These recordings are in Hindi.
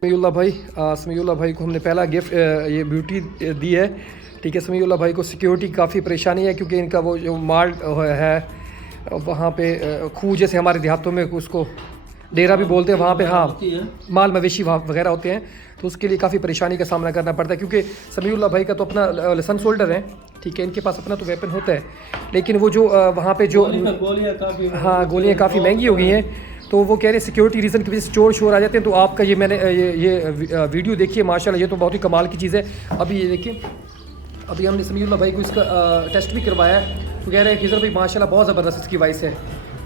समीउल्लाह भाई, समीउल्लाह भाई को हमने पहला गिफ्ट ये ब्यूटी दी है। ठीक है, समीउल्लाह भाई को सिक्योरिटी काफ़ी परेशानी है क्योंकि इनका वो जो माल है वहाँ पे खूह जैसे हमारे देहातों में उसको डेरा भी बोलते हैं, वहाँ पे हाँ माल मवेशी वगैरह होते हैं, तो उसके लिए काफ़ी परेशानी का सामना करना पड़ता है क्योंकि समीउल्लाह भाई का तो अपना लाइसेंस होल्डर है। ठीक है, इनके पास अपना तो वेपन होता है, लेकिन वो जो वहाँ पे जो गोलियाँ काफ़ी महंगी हो गई हैं, तो वो कह रहे हैं सिक्योरिटी रीज़न की वजह से चोर शोर आ जाते हैं। तो आपका ये मैंने ये वीडियो देखिए, माशाल्लाह ये तो बहुत ही कमाल की चीज़ है। अभी ये देखिए, अभी हमने समीउल्लाह भाई को इसका टेस्ट भी करवाया है, तो कह रहे हैं खिज़र भाई माशाल्लाह बहुत ज़बरदस्त इसकी वॉइस है,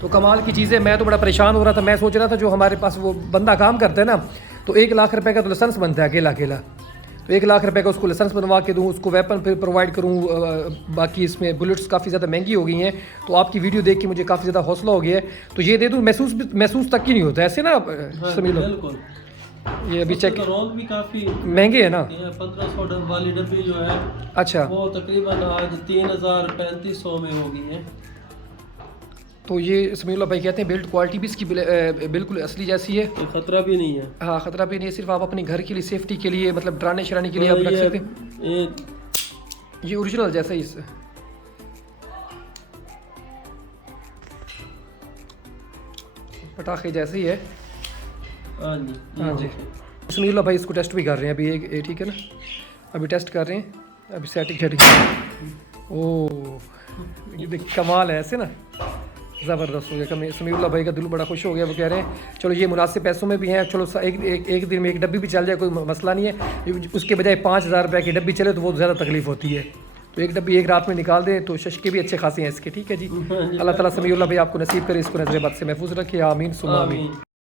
तो कमाल की चीज़ है। मैं तो बड़ा परेशान हो रहा था, मैं सोच रहा था जो हमारे पास वो बंदा काम करता है ना, तो 1 लाख रुपए का तो लाइसेंस बनता है अकेला, तो 1 लाख रुपए का उसको लाइसेंस बनवा के दूँ, उसको वेपन फिर प्रोवाइड करूँ, बाकी इसमें बुलेट्स काफ़ी ज़्यादा महंगी हो गई हैं। तो आपकी वीडियो देख के मुझे काफ़ी ज़्यादा हौसला हो गया है, तो ये दे दूँ, महसूस तक ही नहीं होता ऐसे ना। बिल्कुल, ये अभी चेक रोल भी काफ़ी महंगे है ना, 1500 वाली डब्बी जो है अच्छा, वो तकरीबन आज 3000-3500 में हो गई है। तो ये समीउल्लाह भाई कहते हैं बिल्ड क्वालिटी भी इसकी बिल्कुल असली जैसी है, तो खतरा भी नहीं है। हाँ खतरा भी नहीं है, सिर्फ आप अपने घर के लिए सेफ्टी के लिए मतलब डराने शराने के लिए आप रख सकते हैं। ये ओरिजिनल जैसा ही इससे पटाखे जैसे ही है। हाँ जी, हाँ जी, समीउल्लाह भाई इसको टेस्ट भी कर रहे हैं अभी, एक ठीक है ना, अभी टेस्ट कर रहे हैं, अभी सेटिंग ओह ये देख कमाल है ऐसे ना, ज़बरदस्त हो गया। समीउल्लाह भाई का दिल बड़ा खुश हो गया, वो कह रहे हैं चलो ये मुनासिब पैसों में भी हैं, चलो एक दिन में एक डब्बी भी चल जाए कोई मसला नहीं है, उसके बजाय 5000 रुपये की डब्बी चले तो वो ज़्यादा तकलीफ़ होती है, तो एक डब्बी एक रात में निकाल दें तो शशके भी अच्छे खासे हैं इसके। ठीक है जी, अल्लाह ताला समीउल्लाह भाई आपको नसीब करे, इसको नज़र बद से महफूज रखे, आमीन सुम्मा आमीन।